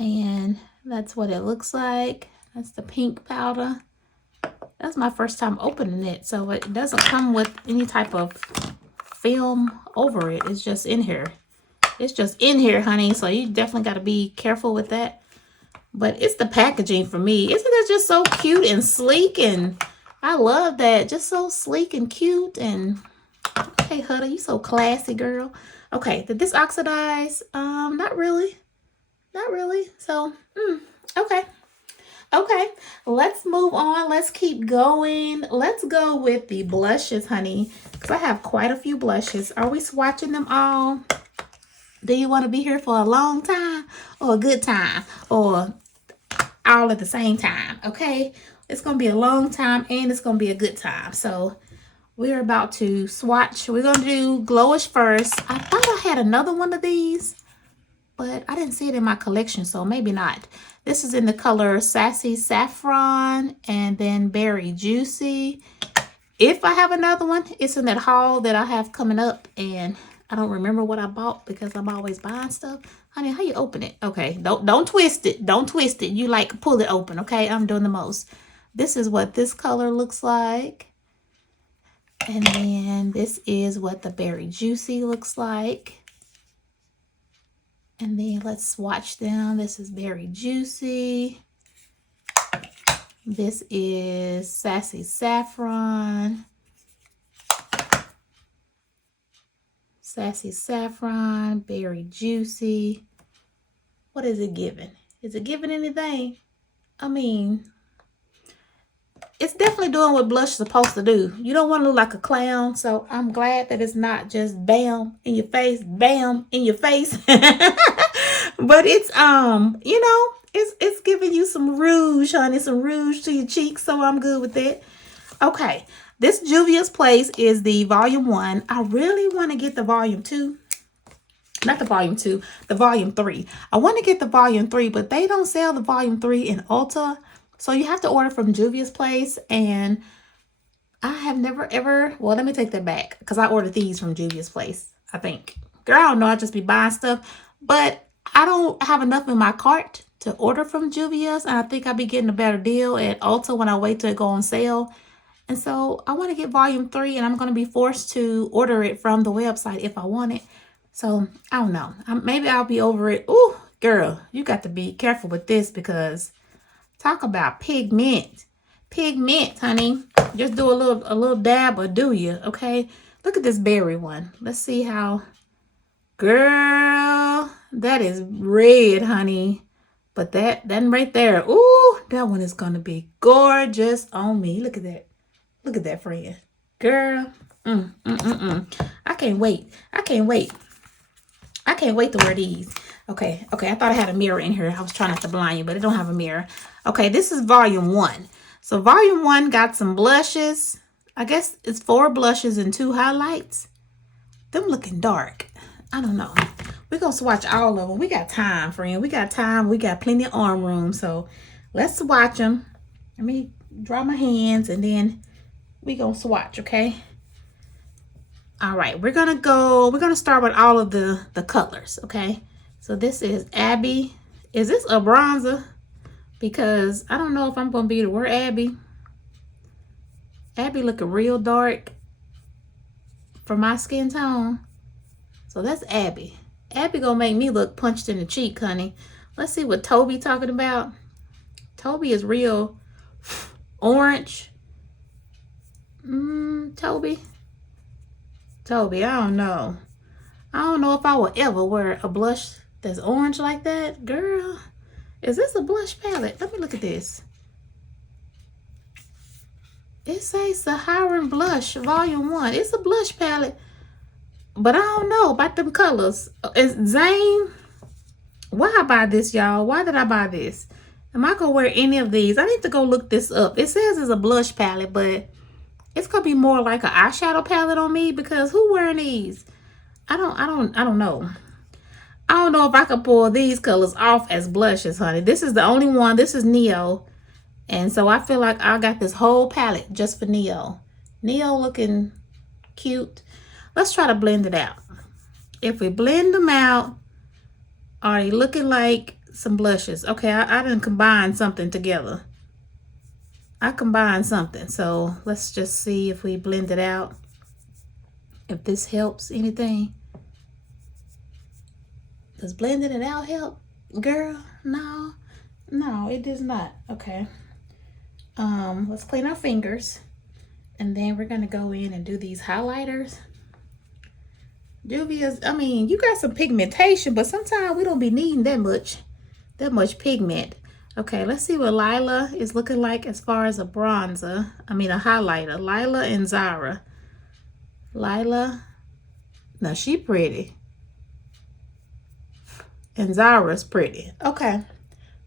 And that's what it looks like. That's the pink powder. That's my first time opening it. So it doesn't come with any type of film over it. It's just in here. It's just in here, honey. So you definitely got to be careful with that. But it's the packaging for me. Isn't it just so cute and sleek? And I love that. Just so sleek and cute. And okay, Huda, you so classy, girl. Okay, did this oxidize? Not really. Not really. So, okay. Okay, let's move on. Let's keep going. Let's go with the blushes, honey, because I have quite a few blushes. Are we swatching them all? Do you want to be here for a long time or a good time or all at the same time? Okay, it's going to be a long time and it's going to be a good time. So we're about to swatch. We're going to do glowish first. I thought I had another one of these, but I didn't see it in my collection, so maybe not. This is in the color Sassy Saffron and then Berry Juicy. If I have another one, it's in that haul that I have coming up, and I don't remember what I bought because I'm always buying stuff. Honey, how you open it? Okay, don't twist it. Don't twist it. You like pull it open, okay? I'm doing the most. This is what this color looks like. And then this is what the Berry Juicy looks like. And then let's swatch them. This is Berry Juicy. This is Sassy Saffron. Sassy Saffron, Berry Juicy. What is it giving? Is it giving anything? I mean, it's definitely doing what blush is supposed to do. You don't want to look like a clown, so I'm glad that it's not just bam in your face, bam in your face. But it's you know, it's giving you some rouge, honey, some rouge to your cheeks, so I'm good with that. Okay, this Juvia's Place is the volume 1. I really want to get the volume 2. Not the volume 2, the volume 3. I want to get the volume 3, but they don't sell the volume 3 in Ulta. So you have to order from Juvia's Place, and I have never ever, well, let me take that back, because I ordered these from Juvia's Place, I think. Girl, I don't know, I just be buying stuff, but I don't have enough in my cart to order from Juvia's, and I think I'll be getting a better deal at Ulta when I wait till it go on sale. And so I want to get volume 3, and I'm going to be forced to order it from the website if I want it. So I don't know, maybe I'll be over it. Ooh, girl, you got to be careful with this, because talk about pigment. Pigment, honey. Just do a little dab, or do you? Okay. Look at this berry one. Let's see how. Girl, that is red, honey. But that right there. Ooh, that one is going to be gorgeous on me. Look at that. Look at that, friend. Girl. I can't wait. I can't wait. I can't wait to wear these. Okay, I thought I had a mirror in here. I was trying not to blind you, but it don't have a mirror. Okay, this is volume 1. So volume 1 got some blushes. I guess it's 4 blushes and 2 highlights. Them looking dark. I don't know. We're going to swatch all of them. We got time, friend. We got time. We got plenty of arm room. So let's swatch them. Let me dry my hands, and then we're going to swatch, okay? All right, we're going to start with all of the colors, okay? So this is Abby. Is this a bronzer? Because I don't know if I'm going to be able to wear Abby. Abby looking real dark for my skin tone. So that's Abby. Abby going to make me look punched in the cheek, honey. Let's see what Toby talking about. Toby is real orange. Toby, I don't know. I don't know if I will ever wear a blush that's orange like that. Girl, is this a blush palette? Let me look at this. It says Saharan Blush Volume 1. It's a blush palette. But I don't know about them colors. It's Zane. Why I buy this, y'all? Why did I buy this? Am I going to wear any of these? I need to go look this up. It says it's a blush palette, but it's going to be more like an eyeshadow palette on me, because who wearing these? I don't know. I don't know if I can pull these colors off as blushes, honey. This is the only one. This is Neo. And so I feel like I got this whole palette just for Neo. Neo looking cute. Let's try to blend it out. If we blend them out, are they looking like some blushes? Okay, I didn't combine something together. I combined something. So let's just see if we blend it out. If this helps anything. Does blending it out help? Girl, no, it does not. Okay. Let's clean our fingers. And then we're going to go in and do these highlighters. Juvia's, I mean, you got some pigmentation, but sometimes we don't be needing that much pigment. Okay, let's see what Lila is looking like as far as a bronzer. I mean, a highlighter. Lila and Zara. Lila, now she pretty. And Zara's pretty. Okay,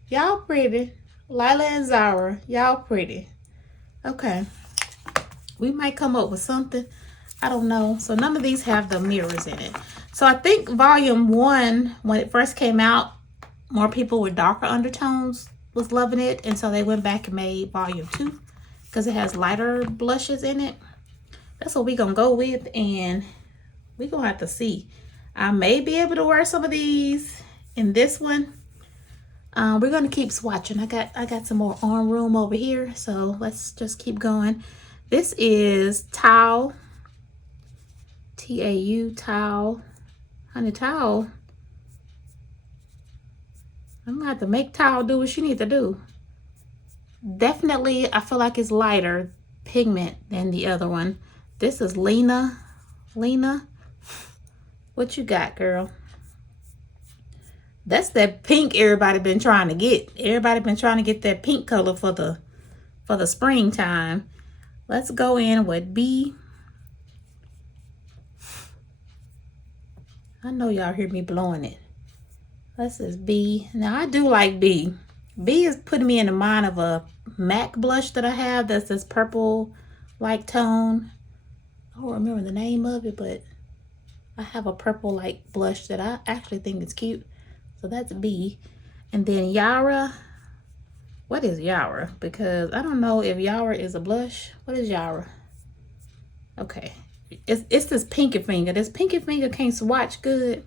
y'all pretty. Lila and Zara, y'all pretty. Okay, We might come up with something. I don't know. So none of these have the mirrors in it. So I think volume 1, when it first came out, more people with darker undertones was loving it. And so they went back and made volume 2 because it has lighter blushes in it. That's what we're going to go with. And we're going to have to see. I may be able to wear some of these in this one. We're going to keep swatching. I got some more arm room over here. So let's just keep going. This is Tau. T-A-U, Tau. Honey, Tau. I'm going to have to make Tau do what she needs to do. Definitely, I feel like it's lighter pigment than the other one. This is Lena. Lena, what you got, girl? That's that pink everybody been trying to get. Everybody been trying to get that pink color for the springtime. Let's go in with B. I know y'all hear me blowing it. This is B. Now I do like B. B is putting me in the mind of a MAC blush that I have. That's this purple like tone. I don't remember the name of it, but I have a purple like blush that I actually think is cute. So that's B. And then Yara. What is Yara? Because I don't know if Yara is a blush. What is Yara? Okay. It's this pinky finger. This pinky finger can't swatch good.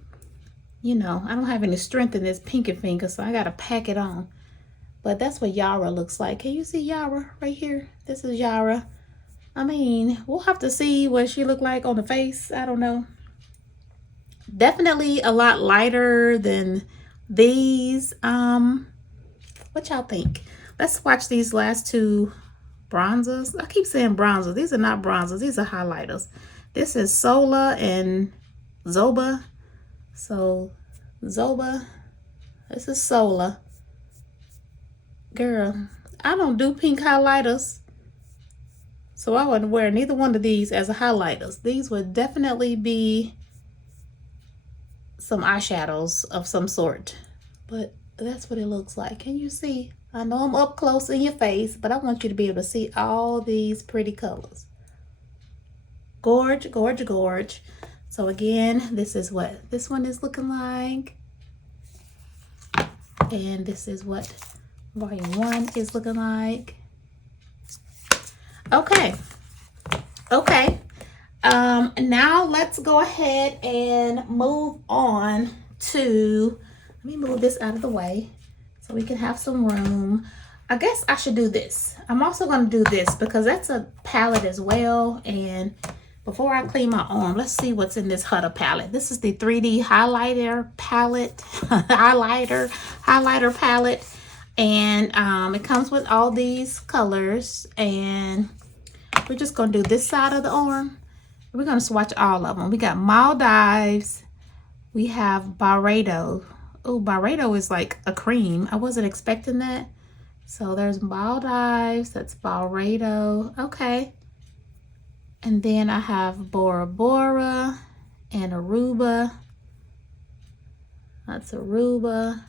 You know, I don't have any strength in this pinky finger, so I gotta pack it on. But that's what Yara looks like. Can you see Yara right here? This is Yara. I mean, we'll have to see what she look like on the face. I don't know. Definitely a lot lighter than these. What y'all think? Let's swatch these last two bronzers. I keep saying bronzers. These are not bronzers. These are highlighters. This is Sola and Zoba. So Zoba, this is Sola. Girl, I don't do pink highlighters, so I wouldn't wear neither one of these as a highlighters. These would definitely be some eyeshadows of some sort, but that's what it looks like. Can you see? I know I'm up close in your face, but I want you to be able to see all these pretty colors. Gorge, gorge, gorge. So again, this is what this one is looking like. And this is what volume 1 is looking like. Okay. Okay. Now let's go ahead and move on to, let me move this out of the way so we can have some room. I guess I should do this. I'm also going to do this because that's a palette as well. And before I clean my arm, let's see what's in this Huda palette. This is the 3D highlighter palette, highlighter palette. And it comes with all these colors. And we're just going to do this side of the arm. We're going to swatch all of them. We got Maldives. We have Barredo. Oh, Barredo is like a cream. I wasn't expecting that. So there's Maldives. That's Barredo. Okay. And then I have Bora Bora and Aruba. That's Aruba.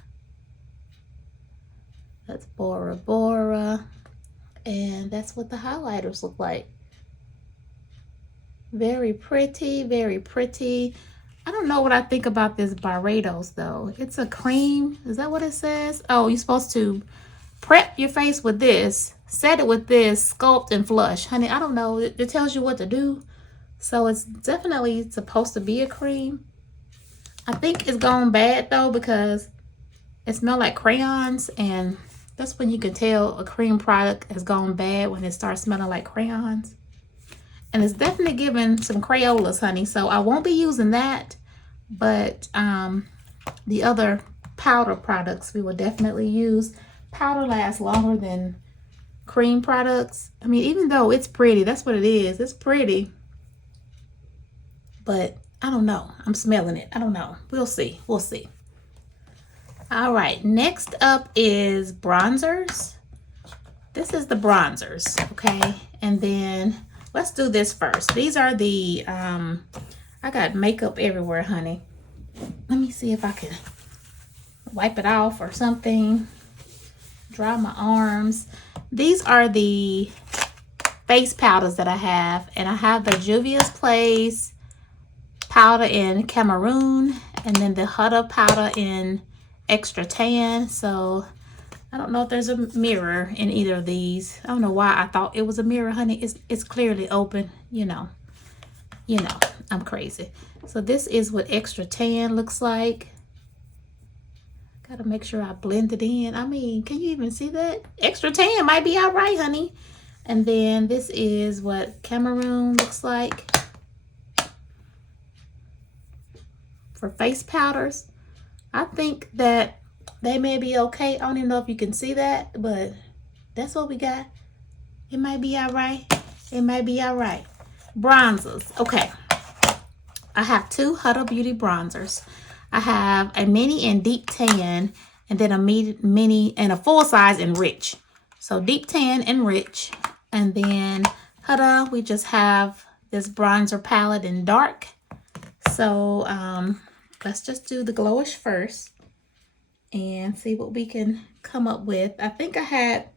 That's Bora Bora. And that's what the highlighters look like. Very pretty, very pretty. I don't know what I think about this Barredos though. It's a cream. Is that what it says? Oh, you're supposed to prep your face with this, set it with this, sculpt and flush. Honey, I don't know. It tells you what to do. So it's definitely supposed to be a cream. I think it's gone bad though because it smells like crayons, and that's when you can tell a cream product has gone bad, when it starts smelling like crayons. And it's definitely giving some Crayolas, honey. So I won't be using that. But the other powder products we will definitely use. Powder lasts longer than cream products. I mean, even though it's pretty, that's what it is. It's pretty. But I don't know. I'm smelling it. I don't know. We'll see. We'll see. All right. Next up is bronzers. This is the bronzers. Okay. And then let's do this first. These are the, I got makeup everywhere, honey. Let me see if I can wipe it off or something. Dry my arms. These are the face powders that I have. And I have the Juvia's Place powder in Cameroon, and then the Huda powder in Extra Tan. So I don't know if there's a mirror in either of these. I don't know why I thought it was a mirror, honey. It's clearly open, you know, I'm crazy. So this is what Extra Tan looks like. Gotta make sure I blend it in. I mean, can you even see that? Extra Tan might be all right, honey. And then this is what Cameroon looks like for face powders. I think that they may be okay. I don't even know if you can see that, but that's what we got. It might be all right. It might be all right. Bronzers. Okay. I have two Huda Beauty bronzers. I have a mini in deep tan, and then a mini and a full size in rich. So deep tan and rich. And then Huda, we just have this bronzer palette in dark. So let's just do the glowish first and see what we can come up with. I think I had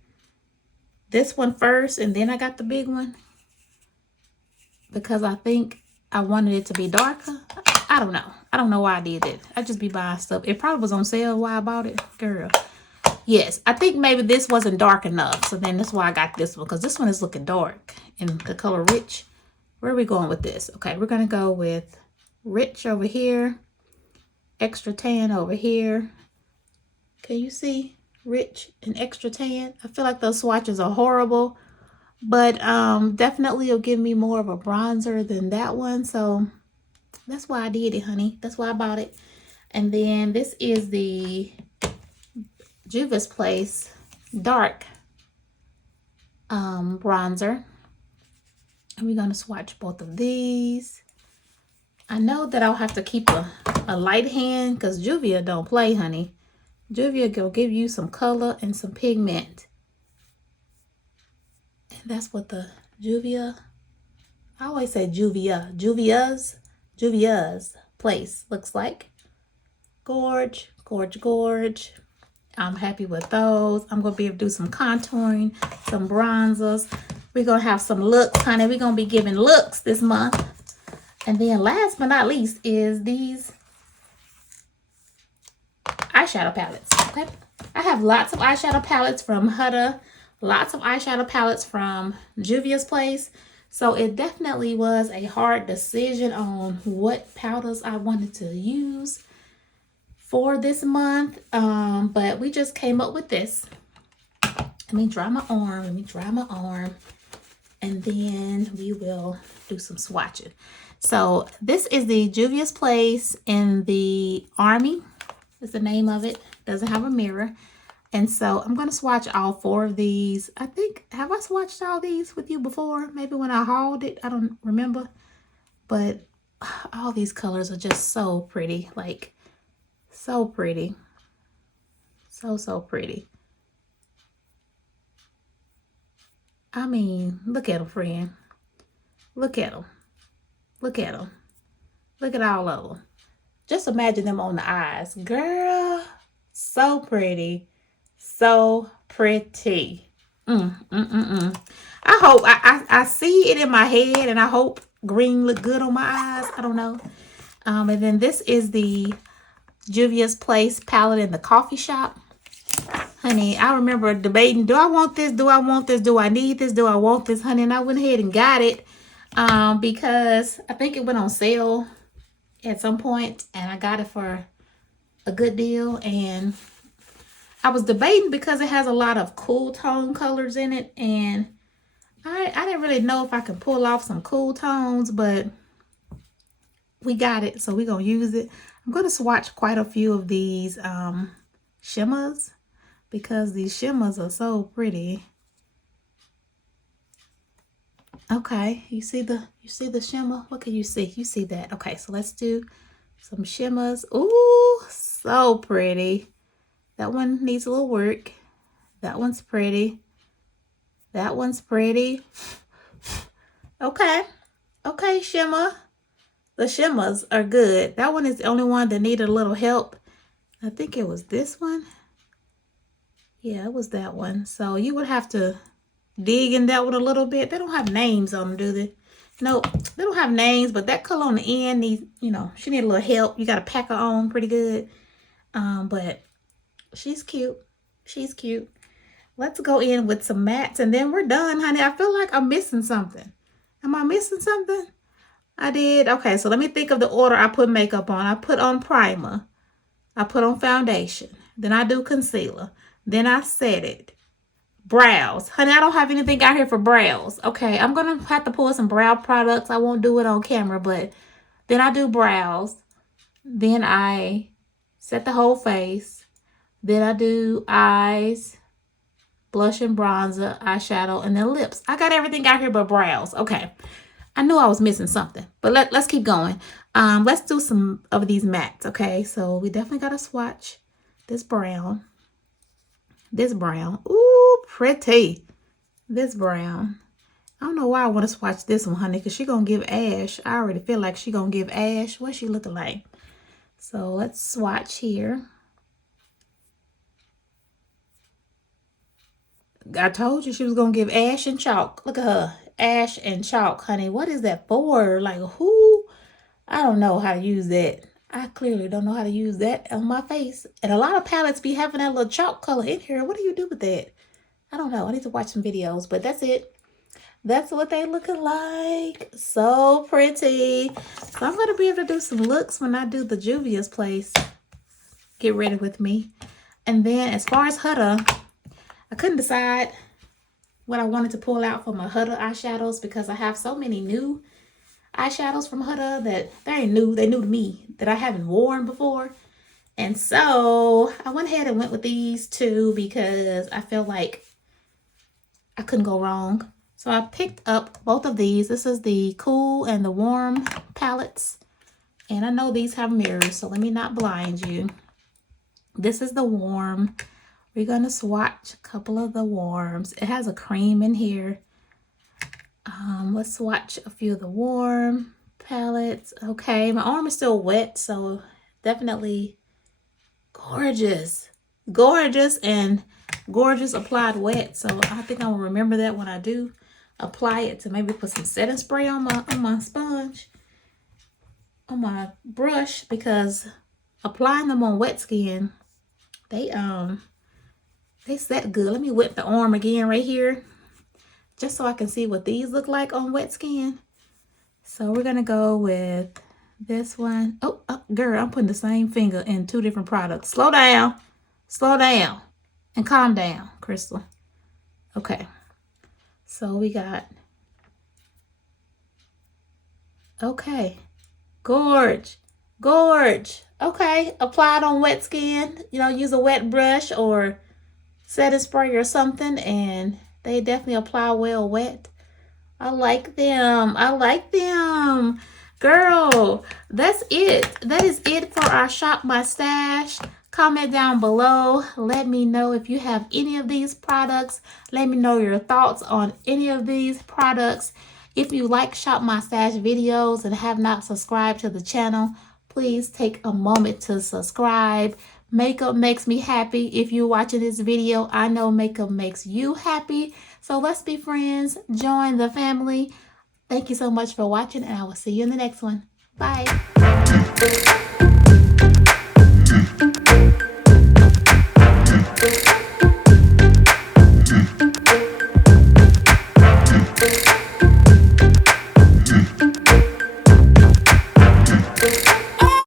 this one first, and then I got the big one because I think I wanted it to be darker. I don't know. I don't know why I did it. I just be buying stuff. It probably was on sale while I bought it. Girl. Yes, I think maybe this wasn't dark enough. So then that's why I got this one, because this one is looking dark in the color rich. Where are we going with this? Okay, we're going to go with rich over here. Extra tan over here. Can you see rich and extra tan? I feel like those swatches are horrible, but definitely it'll give me more of a bronzer than that one. So that's why I did it, honey. That's why I bought it. And then this is the Juvia's Place dark bronzer. And we're going to swatch both of these. I know that I'll have to keep a light hand because Juvia don't play, honey. Juvia will give you some color and some pigment. And that's what the Juvia, I always say Juvia's Place looks like. Gorge, gorge, gorge. I'm happy with those. I'm going to be able to do some contouring, some bronzers. We're going to have some looks, honey. We're going to be giving looks this month. And then last but not least is these eyeshadow palettes. Okay, I have lots of eyeshadow palettes from Huda, lots of eyeshadow palettes from Juvia's Place. So it definitely was a hard decision on what powders I wanted to use for this month. But we just came up with this. Let me dry my arm. And then we will do some swatching. So this is the Juvia's Place in the Army. Is the name of it. Doesn't have a mirror. And so I'm going to swatch all four of these. I think, have I swatched all these with you before? Maybe when I hauled it. I don't remember. But all these colors are just so pretty. Like, so pretty. So pretty. I mean, look at them, friend. Look at them. Look at them. Look at all of them. Just imagine them on the eyes. Girl, so pretty. So pretty. I hope, I see it in my head, and I hope green look good on my eyes. I don't know. And then this is the Juvia's Place palette in the coffee shop. Honey, I remember debating, do I want this? Do I want this? Do I need this? Do I want this? Honey, and I went ahead and got it because I think it went on sale at some point, and I got it for a good deal. And I was debating because it has a lot of cool tone colors in it, and I didn't really know if I could pull off some cool tones, but we got it, so we're gonna use it. I'm gonna swatch quite a few of these shimmers because these shimmers are so pretty. Okay, you see the shimmer? What can you see? You see that? Okay, so let's do some shimmers. Ooh, so pretty. That one needs a little work. That one's pretty. That one's pretty. Okay. Okay, shimmer. The shimmers are good. That one is the only one that needed a little help. I think it was this one. Yeah, it was that one. So you would have to dig in that one a little bit. They don't have names on them, do they? No, they don't have names, but that color on the end needs, you know, she need a little help. You got to pack her on pretty good. But she's cute. She's cute. Let's go in with some mattes and then we're done, honey. I feel like I'm missing something. Am I missing something? I did. Okay, so let me think of the order I put makeup on. I put on primer. I put on foundation. Then I do concealer. Then I set it. Brows. Honey, I don't have anything out here for brows. Okay, I'm going to have to pull some brow products. I won't do it on camera, but then I do brows. Then I set the whole face. Then I do eyes, blush and bronzer, eyeshadow, and then lips. I got everything out here but brows. Okay. I knew I was missing something, but let's keep going. Let's do some of these mattes, okay? So we definitely got to swatch this brown. This brown. Ooh, pretty. This brown. I don't know why I want to swatch this one, honey, because she's going to give ash. I already feel like she's going to give ash. What's she looking like? So let's swatch here. I told you she was going to give ash and chalk. Look at her. Ash and chalk, honey. What is that for? Like, who? I don't know how to use that. I clearly don't know how to use that on my face. And a lot of palettes be having that little chalk color in here. What do you do with that? I don't know. I need to watch some videos, but that's it. That's what they looking like. So pretty. So I'm going to be able to do some looks when I do the Juvia's Place. Get ready with me. And then as far as Huda, I couldn't decide what I wanted to pull out for my Huda eyeshadows because I have so many new eyeshadows from Huda that they ain't new. They new to me that I haven't worn before. And so I went ahead and went with these two because I felt like I couldn't go wrong. So I picked up both of these. This is the Cool and the Warm palettes. And I know these have mirrors, so let me not blind you. This is the Warm. We're going to swatch a couple of the Warms. It has a cream in here. Let's swatch a few of the Warm palettes. Okay, my arm is still wet, so definitely gorgeous. Gorgeous and gorgeous applied wet. So I think I'm gonna remember that when I do apply it, to maybe put some setting spray on my sponge, on my brush, because applying them on wet skin, they set good. Let me wet the arm again right here, just so I can see what these look like on wet skin. So we're gonna go with this one. Oh, girl, I'm putting the same finger in two different products. Slow down, and calm down, Crystal. Okay, so we got, okay, gorge. Okay, applied on wet skin. You know, use a wet brush or setting spray or something, and they definitely apply well wet. I like them. Girl, that's it. That is it for our Shop My Stash. Comment down below. Let me know if you have any of these products. Let me know your thoughts on any of these products. If you like Shop My Stash videos and have not subscribed to the channel, please take a moment to subscribe. Makeup makes me happy. If you're watching this video, I know makeup makes you happy. So let's be friends. Join the family. Thank you so much for watching, and I will see you in the next one. Bye.